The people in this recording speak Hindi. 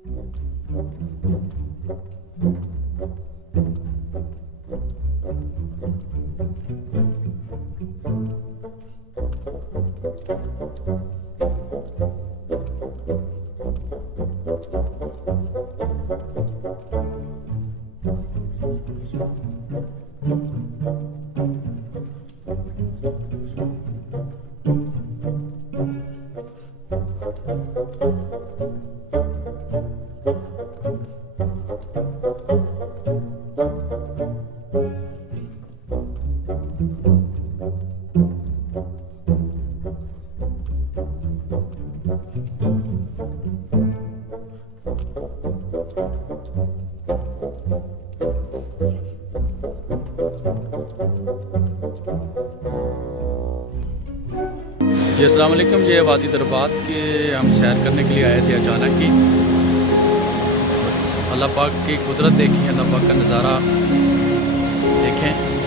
जी अस्सलाम वालेकुम। ये वादी दरबात के हम सैर करने के लिए आए थे अचानक ही। बस अल्लाह पाक की कुदरत देखी, अल्लाह पाक का नज़ारा देखें।